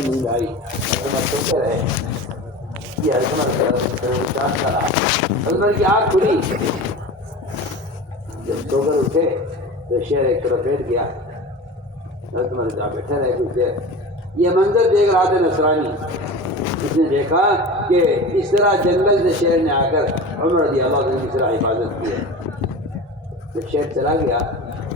بہت نیند آئی، عمر سوتے رہے، یہ عمر کی آنکھ کھلی، جب سو کر اٹھے تو شیر ایک طرف بیٹھ گیا، عمر جا بیٹھے رہے کچھ دیر۔ یہ منظر دیکھ رہا تھا نصرانی، اس نے دیکھا کہ اس طرح جنگل سے شیر نے آ کر عمر رضی اللہ عنہ کی طرح حفاظت کی ہے۔ جب شیر چلا گیا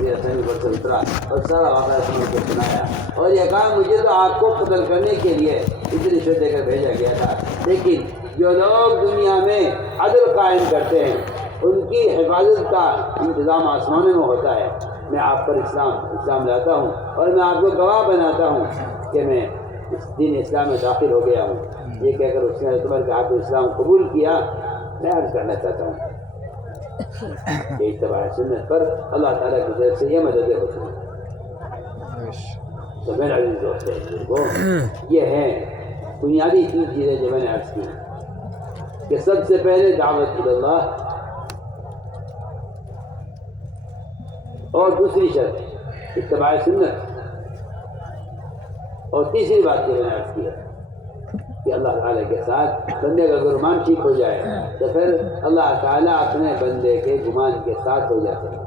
یہ رسول پر سے اترا اور سارا واقعہ رسول کو سنایا اور یہ کہا مجھے تو آپ کو قتل کرنے کے لیے اتنی رشوت دے کر بھیجا گیا تھا، لیکن جو لوگ دنیا میں عدل قائم کرتے ہیں ان کی حفاظت کا انتظام آسمانوں میں ہوتا ہے۔ میں آپ پر اسلام لاتا ہوں اور میں آپ کو گواہ بناتا ہوں کہ میں اس دین اسلام میں داخل ہو گیا ہوں۔ یہ کہہ کر اس نے عمر کہ آپ اسلام قبول کیا۔ میں عرض کرنا چاہتا ہوں کہ اتباع سنت پر اللہ تعالیٰ کی طرف سے یہ مددیں ہوتی ہیں۔ تو میرے عزیز دوست کو یہ ہیں بنیادی 3 چیزیں جو میں نے عرض کی کہ سب سے پہلے دعوت اللہ، اور دوسری شرط اتباع سنت، اور تیسری بات جو میں نے عرض کی ہے کہ اللہ تعالیٰ کے ساتھ بندے کا گمان ٹھیک ہو جائے تو پھر اللہ تعالیٰ اپنے بندے کے گمان کے ساتھ ہو جاتے ہیں۔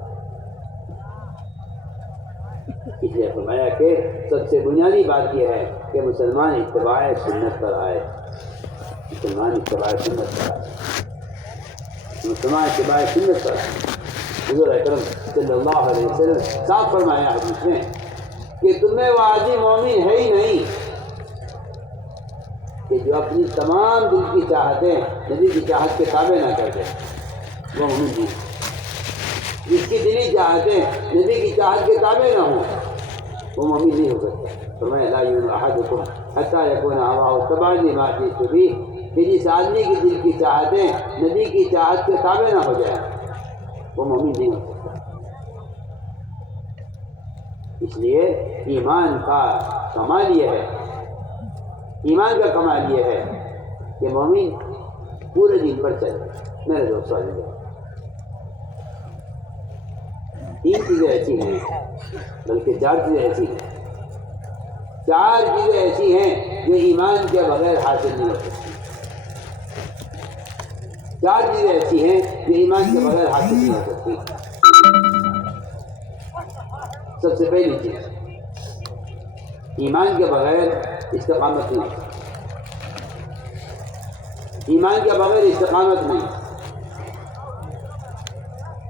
اس لیے فرمایا کہ سب سے بنیادی بات یہ ہے کہ مسلمان اتباع سنت پر آئے، مسلمان اتباع سنت پر آئے، مسلمان اتباع سنت پر آئے۔ حضور اکرم صلی اللہ علیہ وسلم صاف فرمایا حدیث میں کہ تمہیں وہ آدمی مومن ہے ہی نہیں کہ جو اپنی تمام دل کی چاہتیں نبی کی چاہت کے تابع نہ کر دے، وہ مومن نہیں۔ جس کی دلی چاہتیں نبی کی چاہت کے تابع نہ ہوں وہ مومن نہیں ہو سکتا۔ فرمایا لا یؤمن احدکم حتی یکون هواه تبعا لما جئت به، کہ جس آدمی کی دل کی چاہتیں نبی کی چاہت کے تابع نہ ہو جائے وہ مومن نہیں ہو سکتا۔ اس لیے ایمان کا کمال یہ ہے، ایمان کا کمال یہ ہے کہ مومن پورے دین پر چلے۔ میرے دوست عزیز 3 چیزیں ایسی ہیں، بلکہ 4 چیزیں ایسی ہیں، 4 چیزیں ایسی ہیں جو ایمان کے بغیر حاصل نہیں ہو سکتی۔ 4 چیزیں ایسی ہیں جو ایمان کے بغیر حاصل نہیں ہو سکتی۔ سب سے پہلی چیز، ایمان کے بغیر استقامت نہیں، ایمان کے بغیر استقامت نہیں،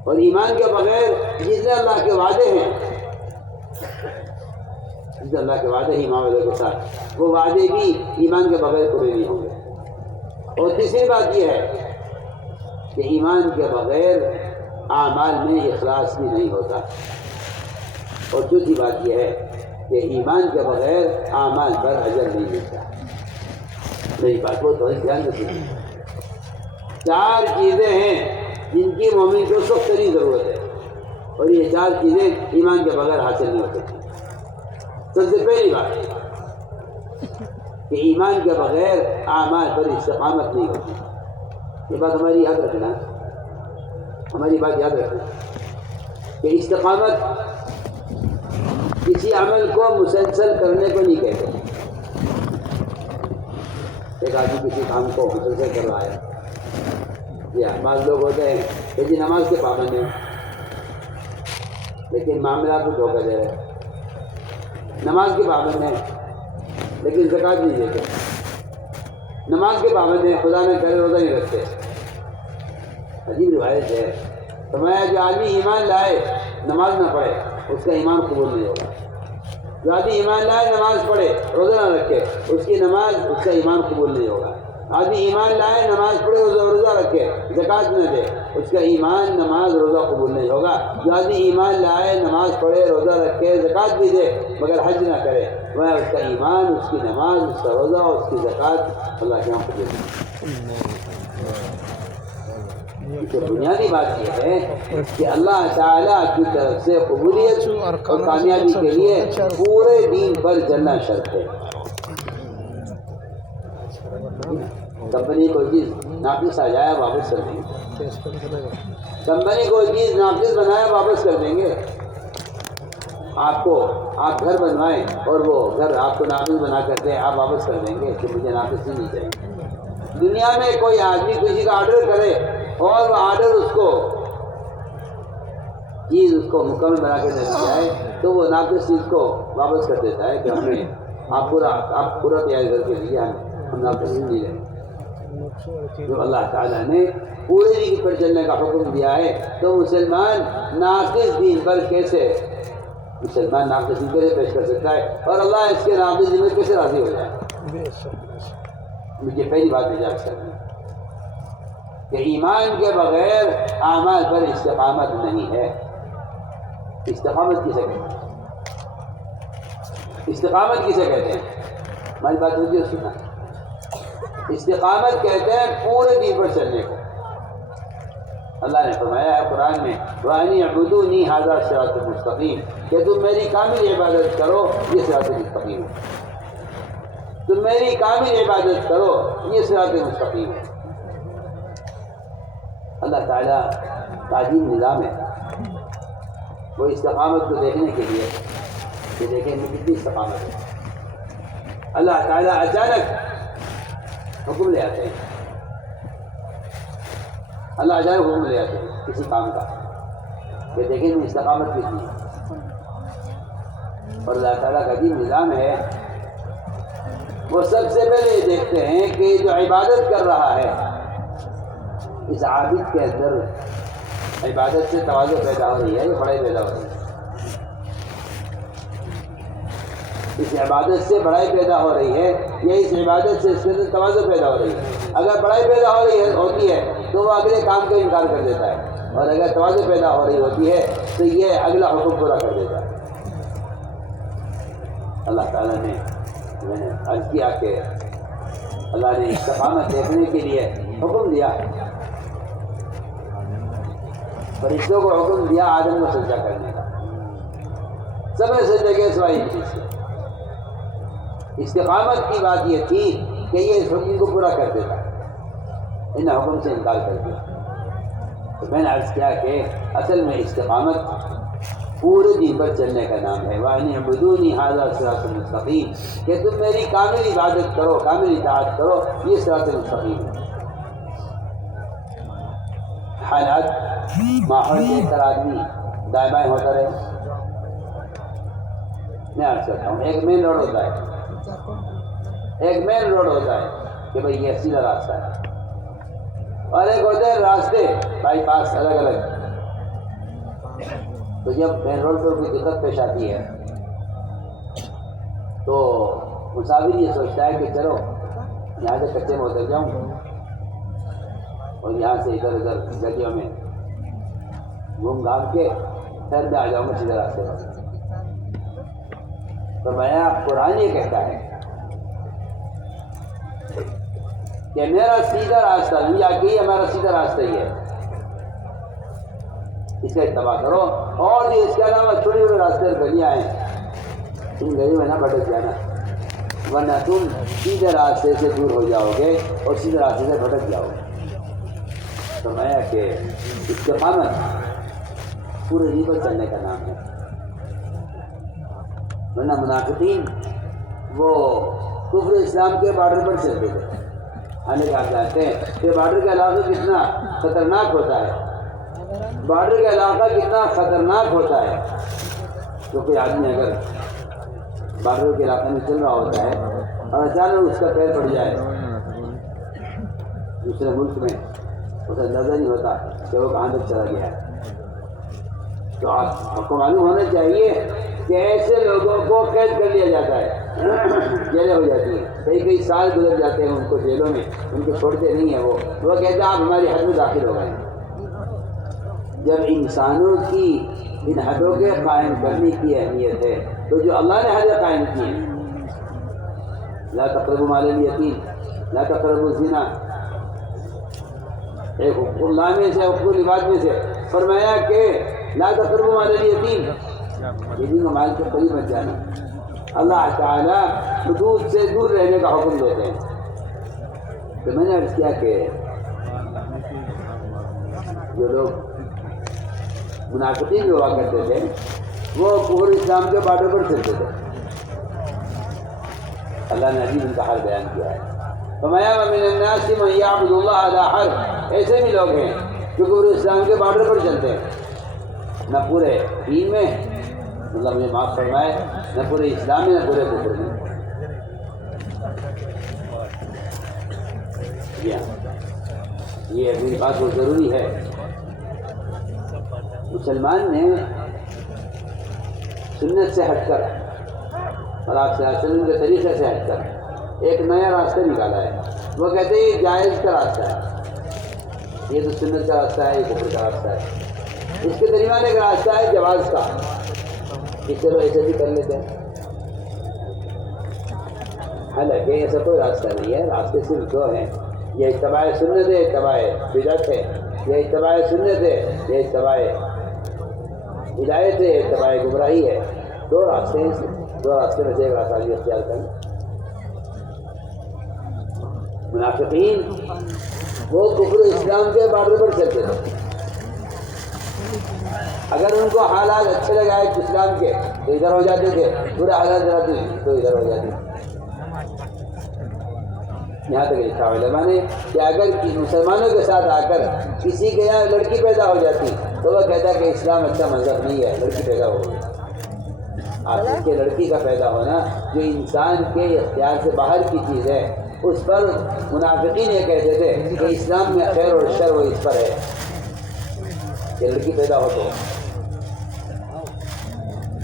اور ایمان کے بغیر جتنے اللہ کے وعدے ہیں، جتنے اللہ کے وعدے ہیں معاملے کے ساتھ، وہ وعدے بھی ایمان کے بغیر پورے نہیں ہوں گے۔ اور تیسری بات یہ ہے کہ ایمان کے بغیر اعمال میں اخلاص بھی نہیں ہوتا۔ اور چوتھی بات یہ ہے کہ ایمان کے بغیر اعمال پر اجر نہیں ملتا۔ میری بات کو تھوڑی دھیان رکھیے، 4 چیزیں ہیں جن کی مومن کو سخت ترین ضرورت ہے، اور یہ 4 چیزیں ایمان کے بغیر حاصل نہیں ہو سکتی۔ سب سے پہلی بات کہ ایمان کے بغیر اعمال پر استقامت نہیں ہوتی۔ یہ بات ہماری یاد رکھنا، ہماری بات یاد رکھنا کہ استقامت کسی عمل کو مسلسل کرنے کو نہیں کہتے۔ ایک آدمی کسی کام کو مسلسل کر رہا ہے، یہ بعض لوگ ہوتے ہیں کہ جی نماز کے پابند ہیں لیکن معاملات کو دھوکہ دے رہے ہیں، نماز کے پابند ہیں لیکن زکوٰۃ نہیں دیتے، نماز کے پابند ہیں خدا نے کرے روزہ نہیں رکھتے۔ عجیب روایت ہے، فرمایا جو آدمی ایمان لائے نماز نہ پڑھے اس کا ایمان قبول نہیں ہوگا، جو آدمی ایمان لائے نماز پڑھے روزہ نہ رکھے اس کی نماز اس کا ایمان قبول نہیں ہوگا۔ آدمی ایمان لائے نماز پڑھے روزہ رکھے زکوٰۃ نہ دے اس کا ایمان نماز روزہ قبول نہیں ہوگا۔ جو آدمی ایمان لائے نماز پڑھے روزہ رکھے زکوٰۃ بھی دے مگر حج نہ کرے وہ اس کا ایمان، اس کی نماز، اس کا روزہ اور اس کی زکوٰۃ اللہ کے یہاں قبول نہیں۔ تو بنیادی بات یہ ہے کہ اللہ تعالیٰ کی طرف سے قبولیت اور کامیابی کے لیے پورے دین پر چلنا شرط ہے۔ کمپنی کو چیز ناقص آ جائے واپس کر دیں گے، کمپنی کو چیز ناقص بنایا واپس کر دیں گے، آپ گھر بنوائیں اور وہ گھر آپ کو ناقص بنا کر دیں، آپ واپس کر دیں گے کہ مجھے ناقص ہی نہیں چاہیے۔ دنیا میں کوئی آدمی کسی کا آرڈر کرے اور وہ آرڈر اس کو مکمل بنا کے دینا چاہے تو وہ ناقص چیز کو واپس کر دیتا ہے کہ ہمیں آپ پورا تیاری کر کے دیجیے، ہم ناقص ہی نہیں لیں۔ جو اللہ تعالیٰ نے پورے دین پر چلنے کا حکم دیا ہے تو مسلمان ناقص دین پر کیسے پیش کر سکتا ہے، اور اللہ اس کے ناقص دین میں کیسے راضی ہو جائے؟ مجھے پہلی بات اجازت کرنی کہ ایمان کے بغیر اعمال پر استقامت نہیں ہے۔ استقامت کسے کہتے ہیں؟ استقامت کسے کہتے ہیں؟ ہماری بات مجھے سنا۔ استقامت کہتے ہیں پورے دین پر چلنے کو۔ اللہ نے فرمایا ہے قرآن میں وَأَنِ اعْبُدُونِي هَذَا صِرَاطٌ مُسْتَقِيمٌ کہ تم میری کامل عبادت کرو، یہ صراط مستقیم ہے۔ تم میری کامل عبادت کرو، یہ صراط مستقیم ہے۔ اللہ تعالیٰ کا عظیم نظام ہے، وہ استقامت کو دیکھنے کے لیے کہ دیکھیں میں کتنی استقامت ہے۔ اللہ تعالیٰ اچانک حکم لے آتے ہیں، اللہ اچانک حکم لے آتے ہیں کسی کام کا کہ دیکھیں میں استقامت کتنی ہے۔ اور اللہ تعالیٰ کا عظیم نظام ہے، وہ سب سے پہلے یہ دیکھتے ہیں کہ جو عبادت کر رہا ہے اس عابد کے اندر عبادت سے تواضع پیدا ہو رہی ہے یا بڑائی پیدا ہو رہی ہے؟ اس عبادت سے بڑائی پیدا ہو رہی ہے یا اس عبادت سے اس کے اندر تواضع پیدا ہو رہی ہے؟ اگر بڑائی پیدا ہو رہی ہوتی ہے تو وہ اگلے کام کا انکار کر دیتا ہے، اور اگر تواضع پیدا ہو رہی ہوتی ہے تو یہ اگلا حکم پورا کر دیتا ہے۔ اللہ تعالیٰ نے میں نے عرض کیا کہ اللہ نے استقامت دیکھنے کے لیے حکم دیا، فرشتوں کو حکم دیا آدم کو سجدہ کرنے کا، سب نے سجدہ کیا سوائے ابلیس کے۔ استقامت کی بات یہ تھی کہ یہ اس حکم کو پورا کر دیتا، ان حکم سے انکار کر دیا۔ تو میں نے عرض کیا کہ اصل میں استقامت پورے دین پر چلنے کا نام ہے۔ وَأَنِ اعْبُدُونِي هَذَا صِرَاطٌ مُسْتَقِيمٌ کہ تم میری کامل عبادت کرو، کامل اطاعت کرو، یہ صراط مستقیم ہے۔ حالات ماحول دیکھ کر آدمی دائیں بائیں ہوتا رہے، میں عرض کرتا ہوں ایک مین روڈ ہوتا ہے، کہ بھئی یہ سیدھا راستہ ہے، اور ایک ہوتے ہیں راستے بائی پاس الگ الگ۔ تو جب مین روڈ پر کوئی دقت پیش آتی ہے تو مسافر یہ سوچتا ہے کہ چلو یہاں سے کچے میں اتر جاؤں اور یہاں سے ادھر ادھر گلیوں میں گھوم گھام کے پھر میں آ جاؤں گا سیدھے راستے پر۔ تو میں قرآن یہ کہتا ہے کہ میرا سیدھا راستہ نہیں آگے، ہمارا سیدھا راستہ ہی ہے، اس کا اتباع کرو، اور جو اس کے علاوہ چھوٹے چھوٹے راستے اور گلیاں ہیں ان گلیوں میں نہ بھٹک جانا، ورنہ تم سیدھے راستے سے دور ہو جاؤ گے اور سیدھے راستے سے بھٹک جاؤ گے۔ تو میں کہ استقامت پورے دین پر چلنے کا نام ہے، ورنہ منافقین وہ کفر اسلام کے بارڈر پر چلتے تھے۔ آنے کا آپ جانتے ہیں کہ بارڈر کا علاقہ کتنا خطرناک ہوتا ہے، بارڈر کا علاقہ کتنا خطرناک ہوتا ہے، کیونکہ آدمی اگر بارڈر کے علاقے میں چل رہا ہوتا ہے اور اچانک اس کا پیر پڑ جائے دوسرے ملک میں، اسے اندازہ نہیں ہوتا کہ وہ کہاں تک چلا گیا ہے۔ تو آپ کو معلوم ہونا چاہیے کہ ایسے لوگوں کو قید کر لیا جاتا ہے، جیلیں ہو جاتی ہیں، کئی سال گزر جاتے ہیں ان کو جیلوں میں، ان کو چھوڑتے نہیں ہیں، وہ کہتے ہیں آپ ہماری حد میں داخل ہو گئے۔ جب انسانوں کی ان حدوں کے قائم کرنے کی اہمیت ہے تو جو اللہ نے حد قائم کی ہیں، لا تقربوا مال الیتیم، لا تقربوا الزنا، ایک حقوق اللہ میں سے، حقوق العباد میں سے فرمایا کہ لا تقربوا مال الیتیم، یتیم کا مال کے قریب مت جانا۔ اللہ تعالیٰ حدود سے دور رہنے کا حکم دیتے ہیں۔ تو میں نے عرض کیا کہ جو لوگ منافقین ہوا کرتے تھے وہ کفر اسلام کے بارڈر پر چلتے تھے. اللہ نے عجیب ان کا حال بیان کیا ہے. فرمایا وَمِنَ النَّاسِ مَن يَعْبُدُ اللَّهَ عَلَىٰ حَرْفٍ. ایسے بھی لوگ ہیں جو کفر اسلام کے بارڈر پر چلتے ہیں، نہ پورے دین میں، اللہ مجھے معاف فرمائے، نہ پورے اسلام میں، نہ پورے کفر میں. یہ میری بات بہت ضروری ہے. مسلمان نے سنت سے ہٹ کر اور آپ صلی اللہ علیہ وسلم کے طریقے سے ہٹ کر ایک نیا راستہ نکالا ہے. وہ کہتے ہیں یہ جائز کا راستہ ہے، یہ تو سنت کا راستہ ہے، یہ کفر کا راستہ ہے. اس کے درمیان ایک راستہ ہے جواز کا، کہ چلو ایسے بھی کر لیتے ہیں. حالانکہ ایسا کوئی راستہ نہیں ہے. راستے صرف دو ہیں، یہ اتباع سنت ہے، اتباع بدعت ہے. یہ اتباع سنت ہے، یہ اتباع ہدایت ہے، اتباع گمراہی ہے. دو راستے ہیں، دو راستے میں سے ایک راستہ بھی اختیار کریں. منافقین وہ کفر اسلام کے بارڈر پر چلتے تھے. اگر ان کو حالات اچھے لگائے اسلام کے تو ادھر ہو جاتے تھے، برے حالات رہتے تو ادھر ہو جاتے. یہاں تک لکھا علماء نے کہ اگر مسلمانوں کے ساتھ آ کر کسی کے یہاں لڑکی پیدا ہو جاتی تو وہ کہتا کہ اسلام اچھا مذہب نہیں ہے، لڑکی پیدا ہو گئی. آخر کے لڑکی کا پیدا ہونا جو انسان کے اختیار سے باہر کی چیز ہے، اس پر منافقین یہ کہتے تھے کہ اسلام میں خیر اور شر وہ اس پر ہے کہ لڑکی پیدا ہو تو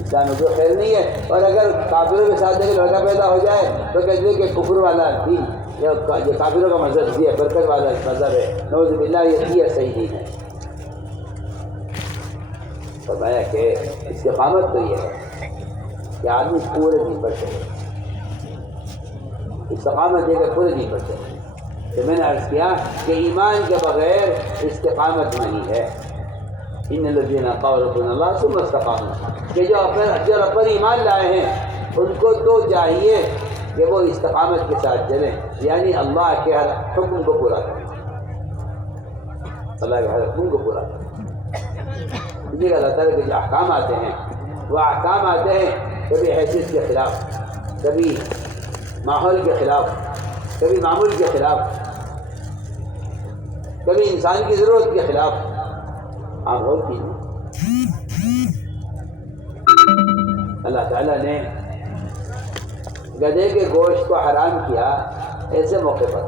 اسلام میں کوئی خیر نہیں ہے. اور اگر کافروں کے ساتھ ایک لڑکا پیدا ہو جائے تو کہتے ہیں کہ کفر والا دین، یہ کافروں کا مذہب ہے، برکت والا مذہب ہے، نعوذ باللہ یہ صحیح دین ہے. فرمایا کہ استقامت تو یہ ہے کہ آدمی پورے دین پر چلے. استقامت ہے کہ پورے دین پر چلے. تو میں نے عرض کیا کہ ایمان کے بغیر استقامت نہیں ہے. ان الذین قالوا ربنا اللہ ثم استقاموا، کہ جو اپن ایمان لائے ہیں ان کو تو چاہیے کہ وہ استقامت کے ساتھ چلیں، یعنی اللہ کے ہر حکم کو پورا کریں. اللہ کے ہر حکم کو پورا کریں. دیکھیے اللہ تعالیٰ کے جو احکام آتے ہیں وہ احکام آتے ہیں کبھی حیثیت کے خلاف، کبھی ماحول کے خلاف، کبھی معمول کے خلاف، کبھی انسان کی ضرورت کے خلاف. آپ ہوتی اللہ تعالیٰ نے گدھے کے گوشت کو حرام کیا ایسے موقع پر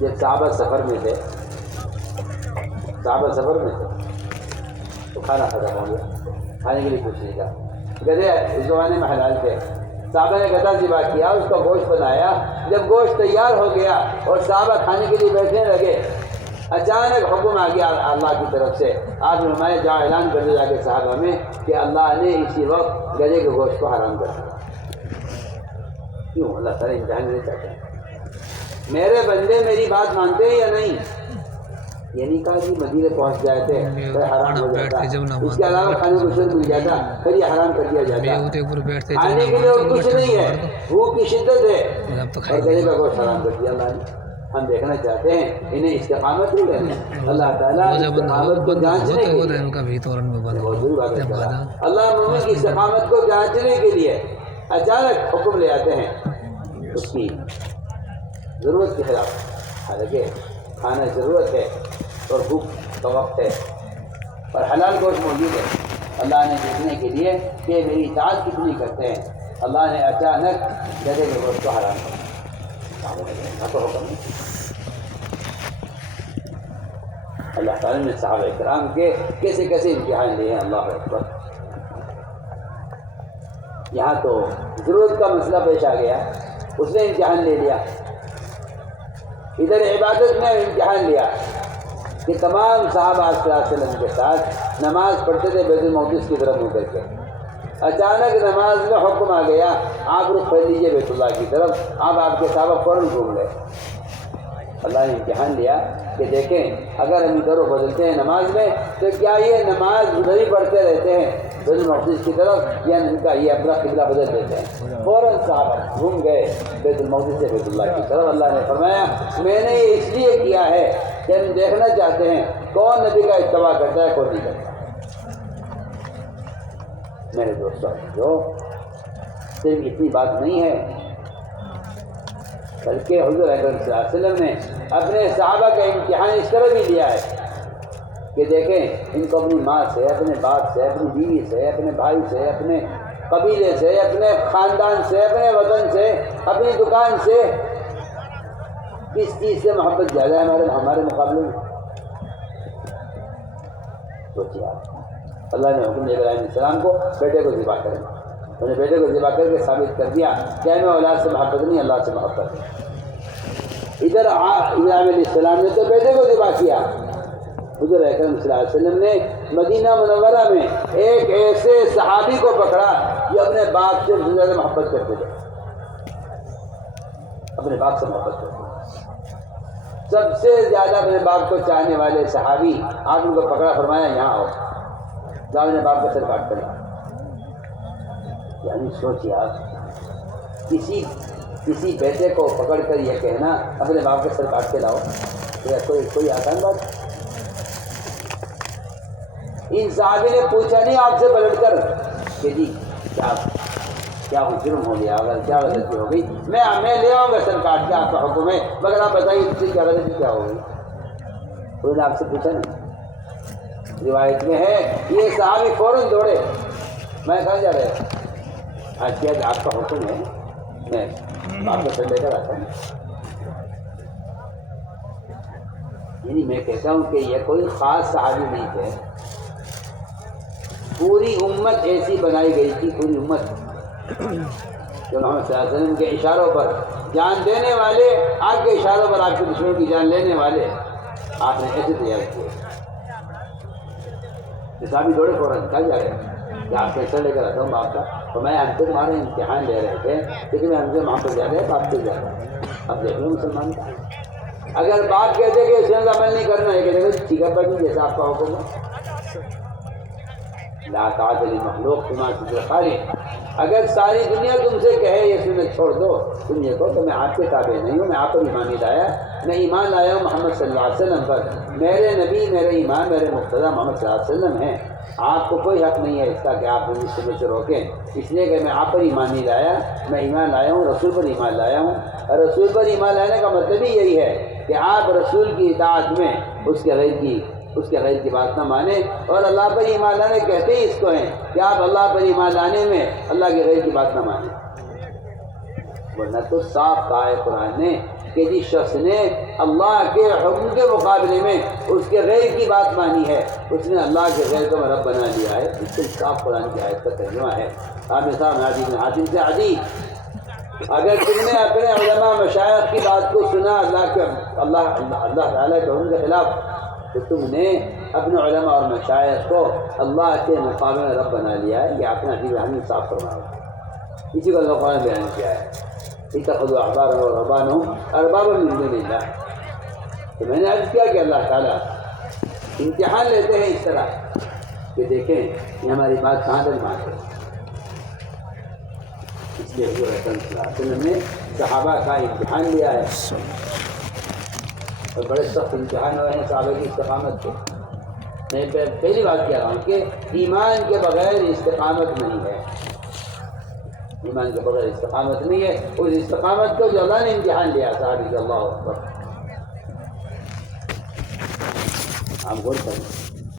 جب صحابہ سفر میں تھے تو کھانا ختم ہو گیا، کھانے کے لیے کچھ نہیں تھا. گدھے اس زمانے میں حلال تھے. صحابہ نے گدھا ذبح کیا، اس کا گوشت بنایا. جب گوشت تیار ہو گیا اور صحابہ کھانے کے لیے بیٹھنے لگے، اچانک حکم آ گیا اللہ کی طرف سے. آپ فرمائے جا اعلان کر دیا جا کے صحابہ میں کہ اللہ نے اسی وقت گدھے کے گوشت کو حرام کر دیا. کیوں؟ اللہ تعالیٰ امتحان نہیں چاہتے ہیں. میرے بندے میری بات مانتے ہیں یا نہیں؟ یہ نہیں کہا کہ مدینے پہنچ جائے تھے پھر حرام ہو جاتا، اس کے علاوہ کھانے کو شروع مل جاتا پھر یہ حرام کر دیا جاتا. کھانے کے لیے اور کچھ نہیں ہے، بھوک کی شدت ہے اور گدھے کا گوشت حرام کر دیا اللہ نے. ہم دیکھنا چاہتے ہیں انہیں استقامت نہیں کرنی. اللہ تعالیٰ استقامت کو جانچنے کے لیے اللہ مومن کی استقامت کو جانچنے کے لیے اچانک حکم لے آتے ہیں اس کی ضرورت کے خلاف. حالانکہ کھانا ضرورت ہے اور بھوک کا وقت ہے اور حلال گوشت موجود ہے. اللہ نے دیکھنے کے لیے کہ میری اطاعت کتنی کرتے ہیں، اللہ نے اچانک گدھے کے گوشت کو حرام کر دیا. اللہ تعالیٰ نے صحابہ کرام کے کیسے کیسے امتحان لیے ہیں. اللہ اکبر. یہاں تو ضرورت کا مسئلہ پیش آ گیا، اس نے امتحان لے لیا. ادھر عبادت میں امتحان لیا کہ تمام صحابہ صلی اللہ علیہ وسلم کے ساتھ نماز پڑھتے تھے بیت المقدس کی طرف منہ کر کے. اچانک نماز میں حکم آ گیا آپ رخ پھیر لیجیے بیت اللہ کی طرف. آپ کے صحابہ فوراً گھوم گئے. اللہ نے امتحان لیا کہ دیکھیں اگر ہم ادھر بدلتے ہیں نماز میں تو کیا یہ نماز ادھر ہی پڑھتے رہتے ہیں بیت المقدس کی طرف، یا ان کا یہ اپنا قبلہ بدل دیتے ہیں. فوراً صحابہ گھوم گئے بیت المقدس سے بیت اللہ کی طرف. اللہ نے فرمایا میں نے یہ اس لیے کیا ہے کہ ہم دیکھنا چاہتے ہیں کون نبی کا اتباع کرتا ہے کون نہیں کرتا. میرے دوستوں جو صرف اتنی بات نہیں ہے، بلکہ حضور اکرم صلی اللہ علیہ وسلم نے اپنے صحابہ کا امتحان اس طرح بھی لیا ہے کہ دیکھیں ان کو اپنی ماں سے، اپنے باپ سے، اپنی بیوی سے، اپنے بھائی سے، اپنے قبیلے سے، اپنے خاندان سے، اپنے وطن سے، اپنی دکان سے، کس چیز سے محبت زیادہ ہے ہمارے مقابلے میں؟ سوچیے آپ، اللہ نے حکم دیا ابراہیم علیہ السلام کو بیٹے کو ذبح کریں، انہوں نے بیٹے کو ذبح کر کے ثابت کر دیا کہ میں اولاد سے محبت نہیں، اللہ سے محبت ہے۔ ادھر ابراہیم علیہ السلام نے تو بیٹے کو ذبح کیا، حضور اکرم صلی اللہ علیہ وسلم نے مدینہ منورہ میں ایک ایسے صحابی کو پکڑا جو اپنے باپ سے زیادہ محبت کرتے تھے، اپنے باپ سے محبت کرتے تھے، سب سے زیادہ اپنے باپ کو چاہنے والے صحابی، آپ ان کو پکڑا، فرمایا یہاں آؤ، جاؤ نے باپ کا سر کاٹ کر۔ یعنی سوچیے آپ، کسی بیٹے کو پکڑ کر یہ کہنا اپنے باپ کا سر کاٹ کے لاؤ، کوئی آسان بات؟ ان صحابی نے پوچھا نہیں آپ سے پلٹ کر کہ جی کیا جرم ہو گیا، اگر کیا غلطی ہو گئی میں لے آؤں گا سر کاٹ کے، آپ کا حکم ہے، مگر آپ بتائیے اس سے کیا غلطی کیا ہو گئی؟ انہوں نے آپ سے پوچھا نہیں۔ روایت میں ہے یہ صحابی فوراً دوڑے، میں کہاں جا رہا ہوں؟ آج کیا آپ کا حکم ہے، میں آپ کا سر لے کر آتا ہوں۔ یعنی میں کہتا ہوں کہ یہ کوئی خاص صحابی نہیں تھے، پوری امت ایسی بنائی گئی تھی، پوری امت جو محمد صلی اللہ علیہ وسلم کے اشاروں پر جان دینے والے، آپ کے اشاروں پر آپ کے دشمنوں کی جان لینے والے آپ نے ایسے تیار کیے۔ صحابی دوڑے فوراً، کہا جا رہے ہیں کہ آپ کیسا لے کر آتا ہوں باپ کا، تو میں ہم سے تمہارے امتحان لے رہے تھے لیکن ہم سے محبت زیادہ ہے، باپ سے زیادہ ہے۔ اب دیکھ لو مسلمان کا، اگر باپ کہتے کہ اس میں عمل نہیں کرنا ہے، کہتے ہیں ٹھیک ہے بھائی جیسا آپ کا حکم ہے، لا طاعۃ لمخلوق فی معصیۃ الخالق۔ اگر ساری دنیا تم سے کہے یہ سنت چھوڑ دو، تم یہ کہو کہ میں آپ کے تابع نہیں ہوں، میں آپ پر ایمان نہیں لایا، میں ایمان لایا ہوں محمد صلی اللہ علیہ وسلم پر، میرے نبی، میرے ایمان، میرے مقتدیٰ محمد صلی اللہ علیہ وسلم ہیں، آپ کو کوئی حق نہیں ہے اس کا کہ آپ مجھے سنت سے روکیں، اس لیے کہ میں آپ پر ایمان نہیں لایا، میں ایمان لایا ہوں رسول پر ایمان لایا ہوں، اور رسول پر ایمان لانے کا مطلب ہی یہی ہے کہ آپ رسول کی اطاعت میں اس کے غیر کی بات نہ مانیں، اور اللہ پر ایمان لانے کہتے ہی اس کو ہیں کہ آپ اللہ پر ایمان لانے میں اللہ کے غیر کی بات نہ مانیں، ورنہ تو صاف کہا ہے قرآن نے کہ جس شخص نے اللہ کے حکم کے مقابلے میں اس کے غیر کی بات مانی ہے، اس نے اللہ کے غیر کو رب بنا لیا ہے۔ اس سے صاف قرآن کی آیت کا ترجمہ ہے۔ عدی بن حاتم سے عدی، اگر تم نے اپنے علماء مشائخ کی بات کو سنا اللہ تعالیٰ کے حکم کے خلاف، تو تم نے اپنے علماء اور مشائخ کو اللہ کے مقابلے میں رب بنا لیا ہے۔ یہ اپنے عدی بن صاف فرمایا، اسی کو اللہ نے بیان کیا ہے، اتخذوا احبارهم ورهبانهم اربابا من دون اللہ۔ تو میں نے عرض کیا کہ اللہ تعالیٰ امتحان لیتے ہیں اس طرح کہ دیکھیں یہ ہماری بات کہاں تک مانتے ہیں۔ اس لیے حضور اکرم صلی اللہ علیہ وسلم نے صحابہ کا امتحان لیا ہے، اور بڑے سخت امتحان ہوئے ہیں صحابہ کی استقامت کے۔ میں پہلی بات کہہ رہا ہوں کہ ایمان کے بغیر استقامت نہیں ہے، ایمان کے بغیر استقامت نہیں ہے۔ اس استقامت کو جو اللہ نے امتحان لیا صحابی کا، اللہ اکبر، آپ غور کریں۔